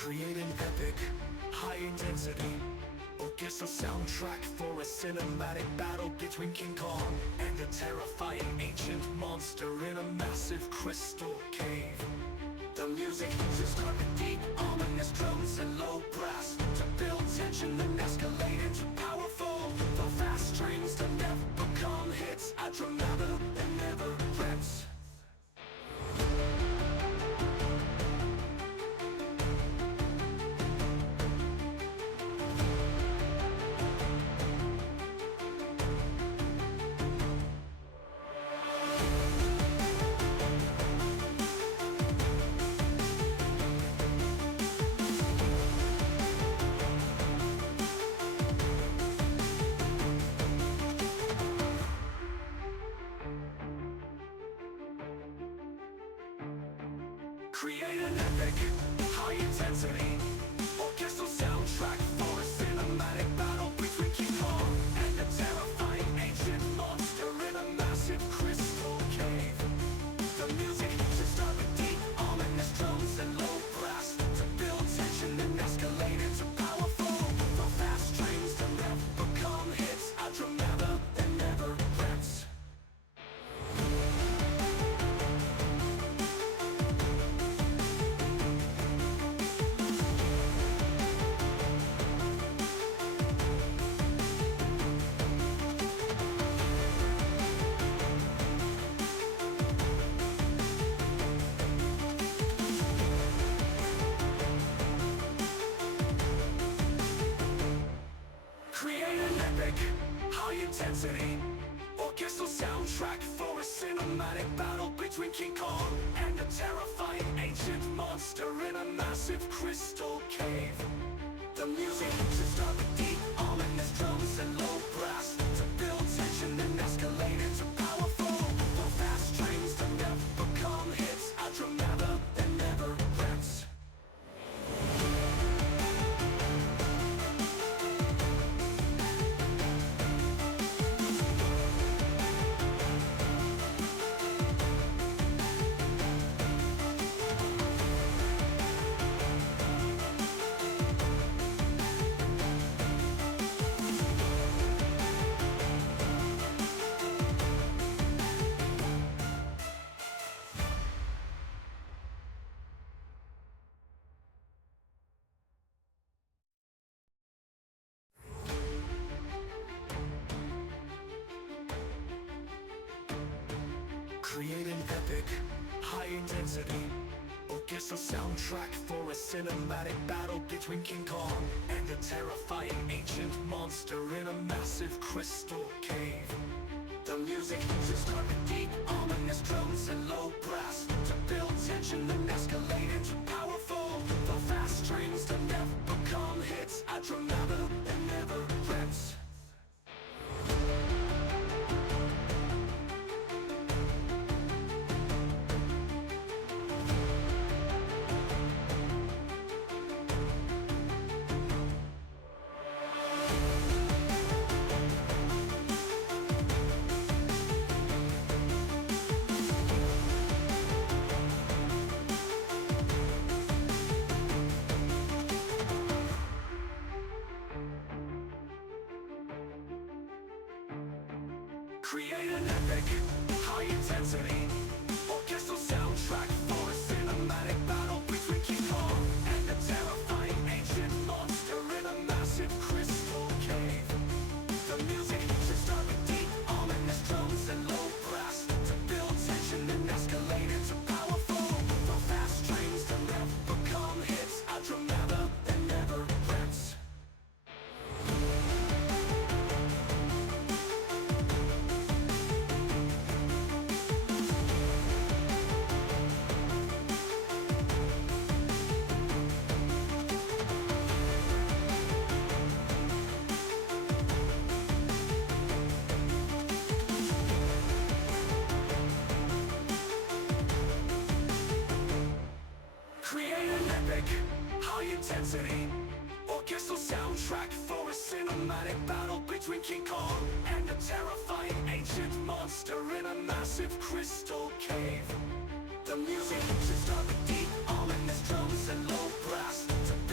Create an epic, high-intensity orchestral soundtrack for a cinematic battle between King Kong and a terrifying ancient monster in a massive crystal cave. The music uses deep, ominous drums and low brass to build tension and escalate into powerful, the fast strings to never become hits, a dramatic that never ends. Create an epic, high-intensity orchestral soundtrack for a cinematic battle between King Kong and a terrifying ancient monster in a massive crystal cave. The music uses deep, ominous drums and low brass to build tension and escalate into powerful, the fast strings to never become hits, a dramatic that never ends. Create an epic, high-intensity orchestral soundtrack for a cinematic battle between King Kong and a terrifying ancient monster in a massive crystal cave. The music uses deep, ominous drums and low brass to build tension and escalate into powerful, the fast strings to never become hits, a dramatic that never ends. Create an epic, high-intensity orchestral soundtrack for a cinematic battle between King Kong and a terrifying ancient monster in a massive crystal cave. The music uses deep, ominous drums and low brass to build tension and escalate into powerful, the fast strings to never become hits, a dramatic that never ends. Create an epic, high-intensity orchestral soundtrack for a cinematic battle between King Kong and a terrifying ancient monster in a massive crystal cave. The music uses deep, ominous drums and low brass to build tension and escalate into powerful, the fast strings to never become hits, a dramatic that never ends. Create an epic, high-intensity orchestral soundtrack for a cinematic battle between King Kong and a terrifying ancient monster in a massive crystal cave. The music uses deep, ominous drums and low brass to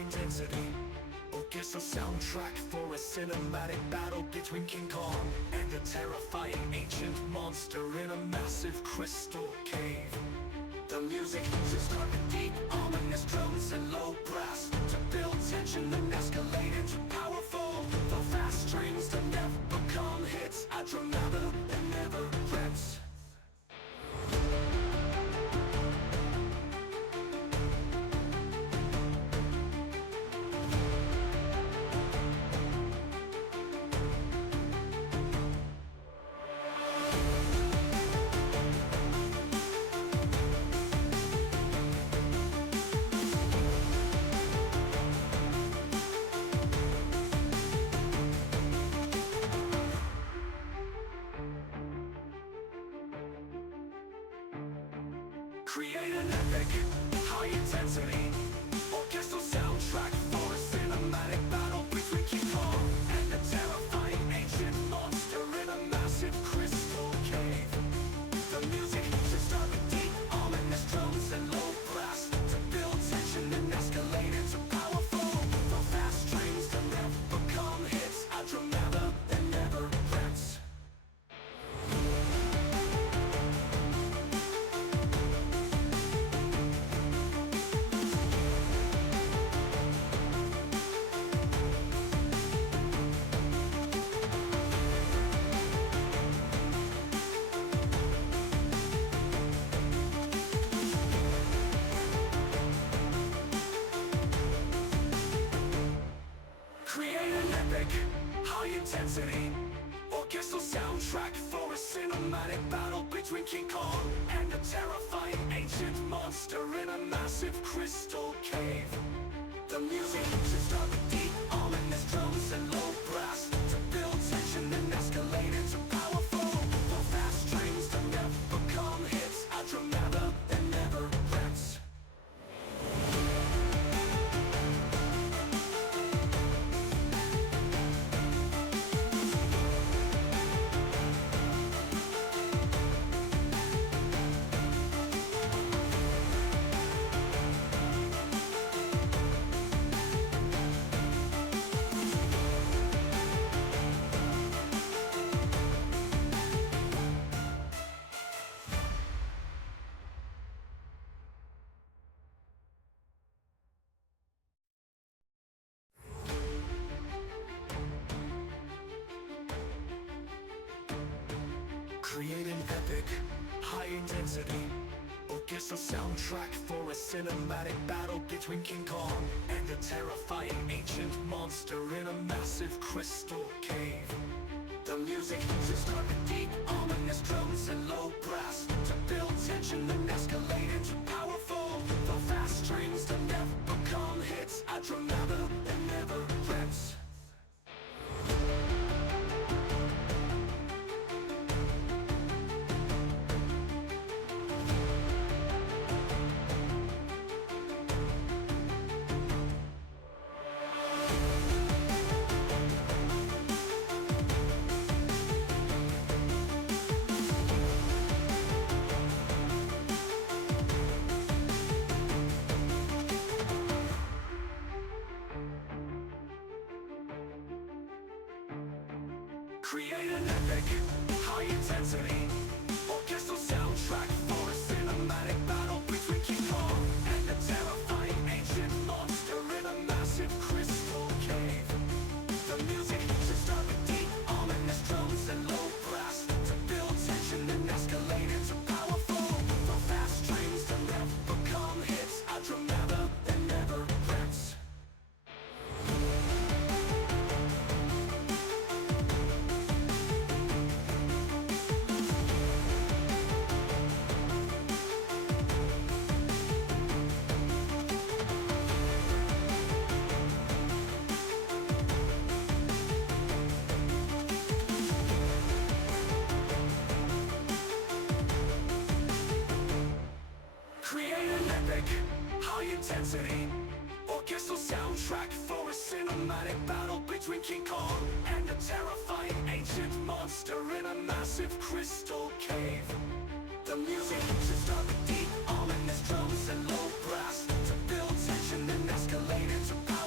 intensity. Orchestral soundtrack for a cinematic battle between King Kong and a terrifying ancient monster in a massive crystal cave. The music uses dark and deep, ominous drums and low brass to build tension and escalate into powerful. The fast strings that never become hits, I dramatic and never reps. Create an epic, high-intensity orchestral soundtrack for a cinematic battle between King Kong and a terrifying ancient monster in a massive crystal cave. The music uses dark and deep, ominous drums and low brass to build tension and escalate into powerful. The fast strings that never become hits, I dramatic and never reps. Create an epic, high-intensity orchestral soundtrack for a cinematic battle between King Kong and a terrifying ancient monster in a massive crystal cave. The music uses dark and deep, ominous drums and low brass to build tension and escalate into powerful. The fast strings that never become hits, I dramatic and never reps. Create an epic, high-intensity orchestral soundtrack for a cinematic battle between King Kong and a terrifying ancient monster in a massive crystal cave. The music uses dark and deep, ominous drums and low brass to build tension and escalate into powerful. The fast strings that never become hits, I dramatic and never reps. Create an epic, high-intensity orchestral soundtrack for a cinematic battle between King Kong and a terrifying ancient monster in a massive crystal cave. The music uses dark and deep, ominous drums and low brass to build tension and escalate into powerful. The fast strings that never become hits, I dramatic and never reps. High-intensity orchestral soundtrack for a cinematic battle between King Kong and a terrifying ancient monster in a massive crystal cave. The music uses dark and deep, ominous drums and low brass to build tension and escalate into power.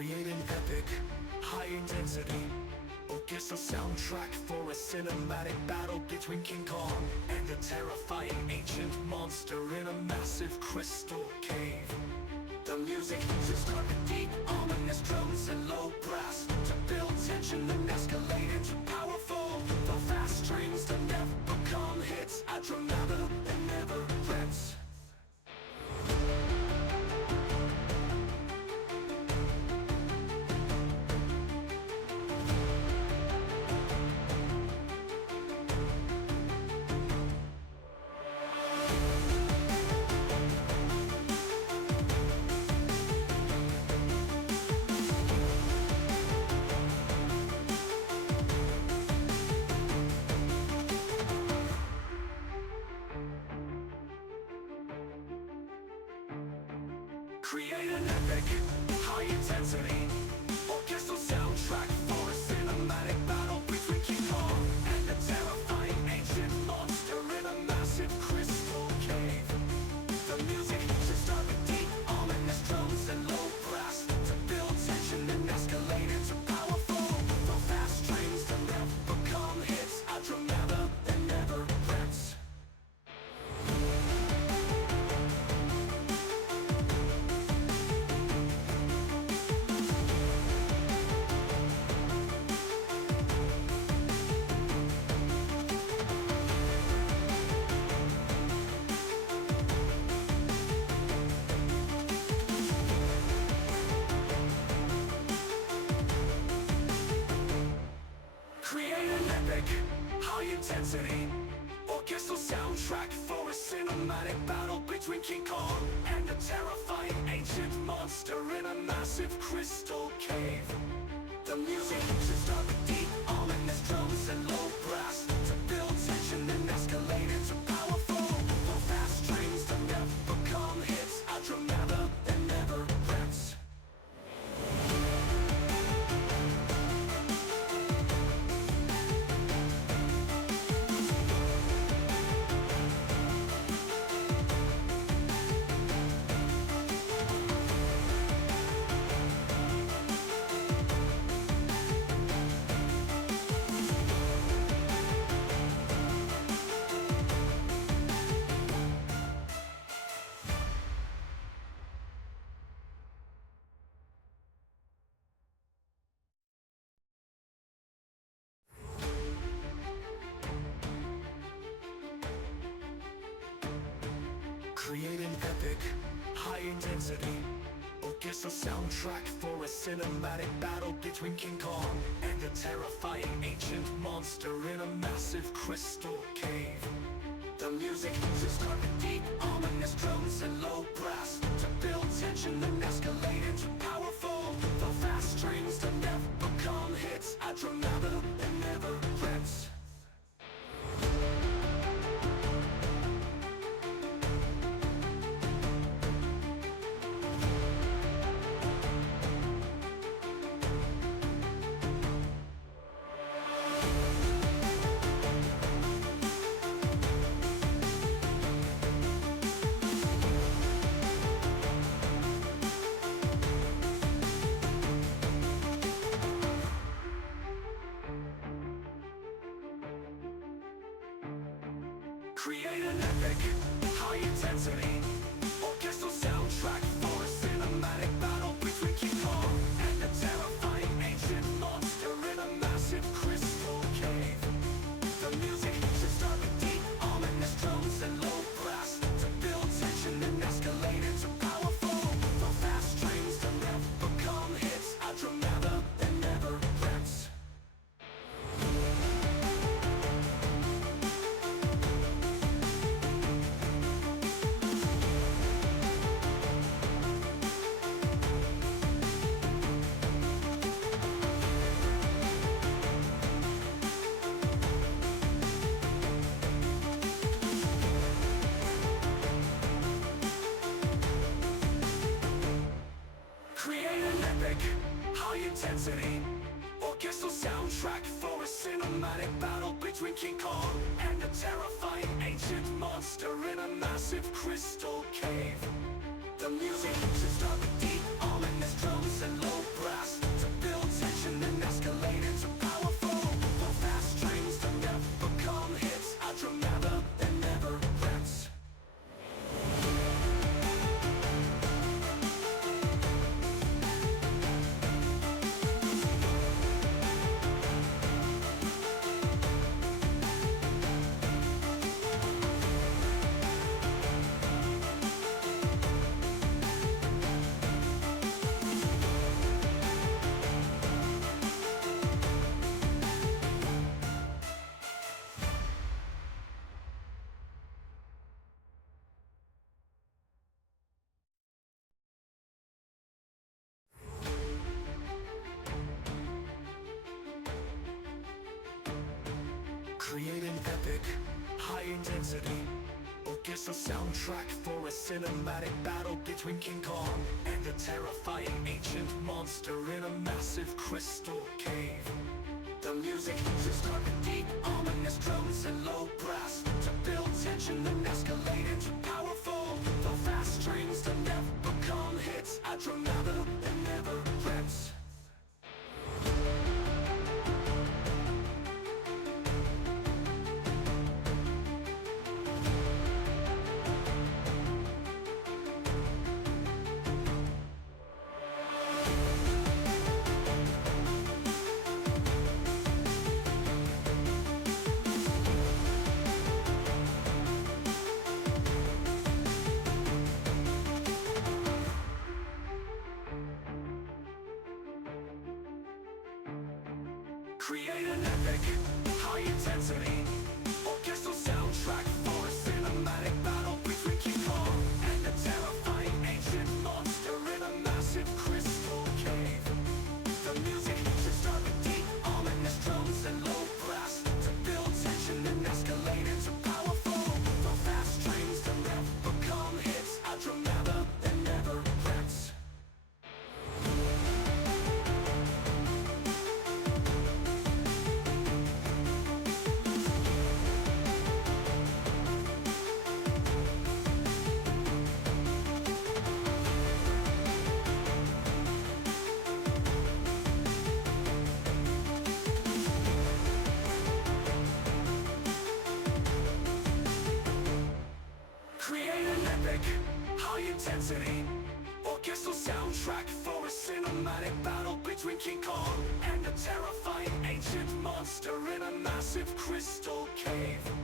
Create an epic, high-intensity orchestral soundtrack for a cinematic battle between King Kong and a terrifying ancient monster in a massive crystal cave. The music should start with deep, ominous drums and low brass to build tension and escalate into powerful, the fast strings to never become hits, a dramatic and never ends. Create an epic, high-intensity orchestral soundtrack for a cinematic battle between King Kong and a terrifying ancient monster in a massive crystal cave. The music should start with deep, ominous drums and low brass to build tension and escalate into powerful, the fast strings to never become hits, a dramatic that never ends. Create an epic, high-intensity orchestral soundtrack for a cinematic battle between King Kong and a terrifying ancient monster in a massive crystal cave. The music should start with deep, ominous drums and low brass to build tension and escalate into powerful, the fast strings to never become hits, a dramatic that never ends. Create an epic, high-intensity orchestral soundtrack for a cinematic battle between King Kong and a terrifying ancient monster in a massive crystal cave. The music should start with deep, ominous drums and low brass to build tension and escalate into powerful, the fast strings to never become hits, a dramatic that never ends. Create an epic, high-intensity orchestral soundtrack for a cinematic battle between King Kong and a terrifying ancient monster in a massive crystal cave. The music should start with deep, ominous drums and low brass to build tension and escalate into powerful, the fast strings to never become hits, a dramatic that never ends. Create an epic, high-intensity orchestral soundtrack for a cinematic battle between King Kong and a terrifying ancient monster in a massive crystal cave. The music should start with deep, ominous drums and low brass Create an epic, high-intensity orchestral soundtrack for a cinematic battle between King Kong and a terrifying ancient monster in a massive crystal cave. The music uses dark and deep, ominous drums and low brass to build tension and escalate into powerful, the fast strings that never become hits. A dramatic that never ends. Create an epic, high-intensity orchestral soundtrack for a cinematic battle between King Kong and a terrifying ancient monster in a massive crystal cave. The music uses dark and deep, ominous drums and low brass to build tension and escalate into powerful, the fast strings that never become hits. A dramatic that never ends. Create an epic, high-intensity orchestral soundtrack for a cinematic battle between King Kong and a terrifying ancient monster in a massive crystal cave.